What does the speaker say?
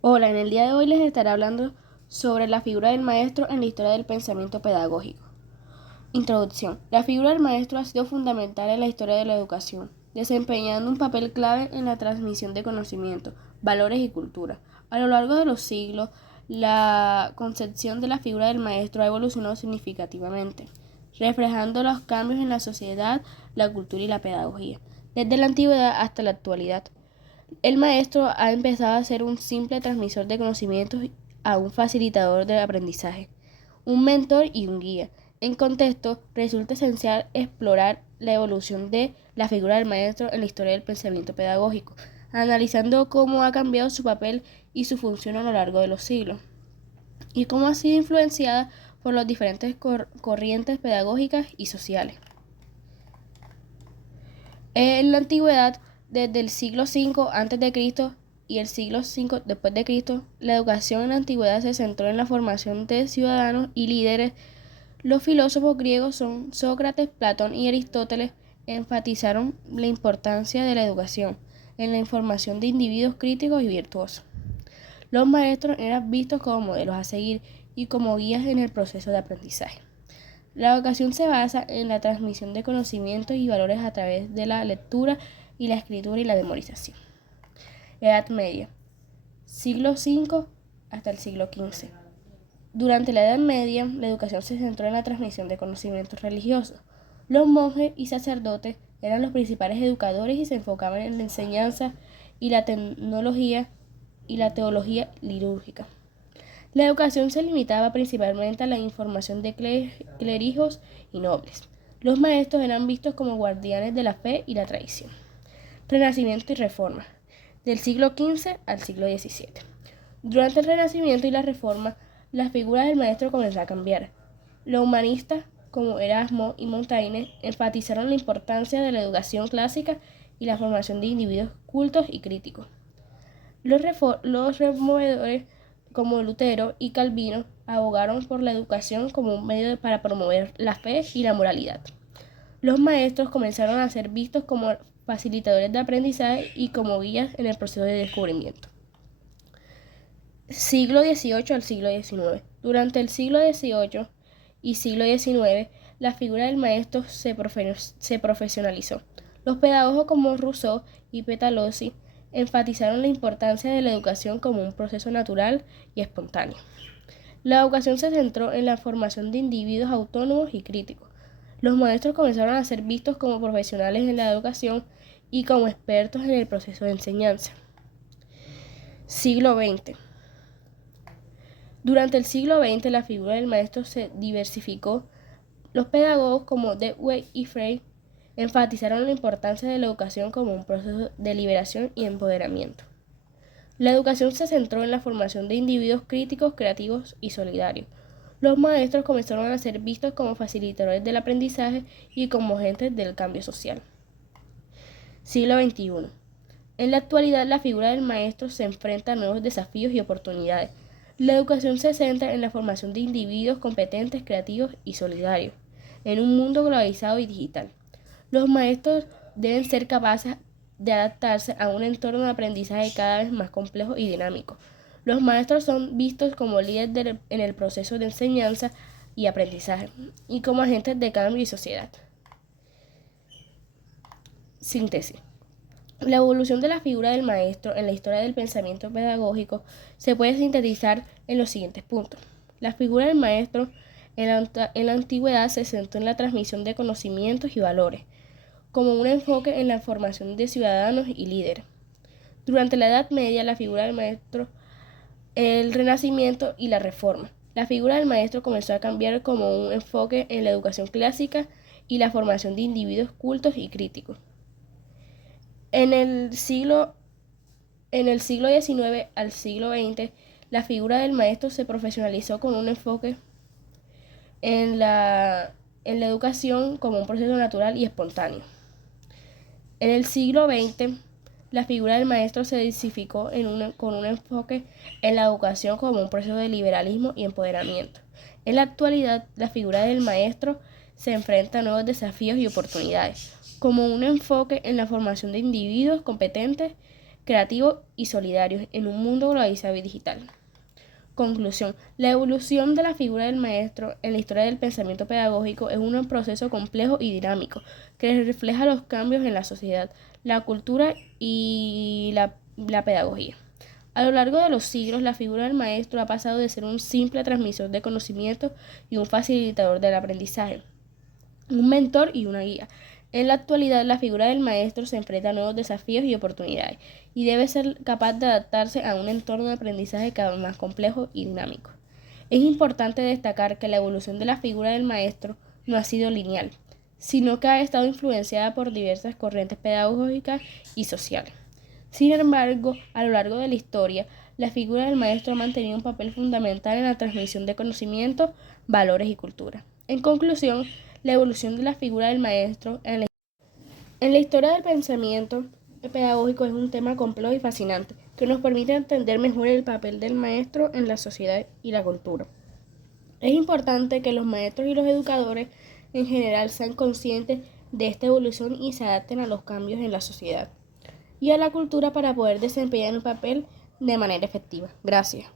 Hola, en el día de hoy les estaré hablando sobre la figura del maestro en la historia del pensamiento pedagógico. Introducción. La figura del maestro ha sido fundamental en la historia de la educación, desempeñando un papel clave en la transmisión de conocimiento, valores y cultura. A lo largo de los siglos, la concepción de la figura del maestro ha evolucionado significativamente, reflejando los cambios en la sociedad, la cultura y la pedagogía, desde la antigüedad hasta la actualidad. El maestro ha empezado a ser un simple transmisor de conocimientos a un facilitador del aprendizaje, un mentor y un guía. En contexto, resulta esencial explorar la evolución de la figura del maestro en la historia del pensamiento pedagógico, analizando cómo ha cambiado su papel y su función a lo largo de los siglos, y cómo ha sido influenciada por las diferentes corrientes pedagógicas y sociales. En la antigüedad, desde el siglo V a.C. y el siglo V después de Cristo, la educación en la antigüedad se centró en la formación de ciudadanos y líderes. Los filósofos griegos son Sócrates, Platón y Aristóteles enfatizaron la importancia de la educación en la formación de individuos críticos y virtuosos. Los maestros eran vistos como modelos a seguir y como guías en el proceso de aprendizaje. La educación se basa en la transmisión de conocimientos y valores a través de la lectura y la escritura y la memorización. Edad Media, siglo V hasta el siglo XV. Durante la Edad Media, la educación se centró en la transmisión de conocimientos religiosos. Los monjes y sacerdotes eran los principales educadores y se enfocaban en la enseñanza y la tecnología y la teología litúrgica. La educación se limitaba principalmente a la información de clérigos y nobles. Los maestros eran vistos como guardianes de la fe y la tradición. Renacimiento y Reforma, del siglo XV al siglo XVII. Durante el Renacimiento y la Reforma, la figura del maestro comenzó a cambiar. Los humanistas, como Erasmo y Montaigne, enfatizaron la importancia de la educación clásica y la formación de individuos cultos y críticos. Los removedores como Lutero y Calvino abogaron por la educación como un medio para promover la fe y la moralidad. Los maestros comenzaron a ser vistos como facilitadores de aprendizaje y como guías en el proceso de descubrimiento. Siglo XVIII al siglo XIX. Durante el siglo XVIII y siglo XIX, la figura del maestro se profesionalizó. Los pedagogos como Rousseau y Pestalozzi enfatizaron la importancia de la educación como un proceso natural y espontáneo. La educación se centró en la formación de individuos autónomos y críticos. Los maestros comenzaron a ser vistos como profesionales en la educación y como expertos en el proceso de enseñanza. Siglo XX. Durante el siglo XX la figura del maestro se diversificó. Los pedagogos como Dewey y Frey enfatizaron la importancia de la educación como un proceso de liberación y empoderamiento. La educación se centró en la formación de individuos críticos, creativos y solidarios. Los maestros comenzaron a ser vistos como facilitadores del aprendizaje y como agentes del cambio social. Siglo XXI. En la actualidad, la figura del maestro se enfrenta a nuevos desafíos y oportunidades. La educación se centra en la formación de individuos competentes, creativos y solidarios, en un mundo globalizado y digital. Los maestros deben ser capaces de adaptarse a un entorno de aprendizaje cada vez más complejo y dinámico. Los maestros son vistos como líderes en el proceso de enseñanza y aprendizaje y como agentes de cambio y sociedad. Síntesis. La evolución de la figura del maestro en la historia del pensamiento pedagógico se puede sintetizar en los siguientes puntos. La figura del maestro en la antigüedad se centró en la transmisión de conocimientos y valores, como un enfoque en la formación de ciudadanos y líderes. Durante la Edad Media, la figura del maestro, el Renacimiento y la Reforma. La figura del maestro comenzó a cambiar como un enfoque en la educación clásica y la formación de individuos cultos y críticos. En el siglo XIX al siglo XX, la figura del maestro se profesionalizó con un enfoque en la educación como un proceso natural y espontáneo. En el siglo XX, la figura del maestro se diversificó con un enfoque en la educación como un proceso de liberalismo y empoderamiento. En la actualidad, la figura del maestro se enfrenta a nuevos desafíos y oportunidades, como un enfoque en la formación de individuos competentes, creativos y solidarios en un mundo globalizado y digital. Conclusión. La evolución de la figura del maestro en la historia del pensamiento pedagógico es un proceso complejo y dinámico que refleja los cambios en la sociedad, la cultura y la pedagogía. A lo largo de los siglos, la figura del maestro ha pasado de ser un simple transmisor de conocimientos y un facilitador del aprendizaje, un mentor y una guía. En la actualidad, la figura del maestro se enfrenta a nuevos desafíos y oportunidades y debe ser capaz de adaptarse a un entorno de aprendizaje cada vez más complejo y dinámico. Es importante destacar que la evolución de la figura del maestro no ha sido lineal, sino que ha estado influenciada por diversas corrientes pedagógicas y sociales. Sin embargo, a lo largo de la historia, la figura del maestro ha mantenido un papel fundamental en la transmisión de conocimientos, valores y cultura. En conclusión, la evolución de la figura del maestro en la historia del pensamiento pedagógico es un tema complejo y fascinante, que nos permite entender mejor el papel del maestro en la sociedad y la cultura. Es importante que los maestros y los educadores en general sean conscientes de esta evolución y se adapten a los cambios en la sociedad y a la cultura para poder desempeñar un papel de manera efectiva. Gracias.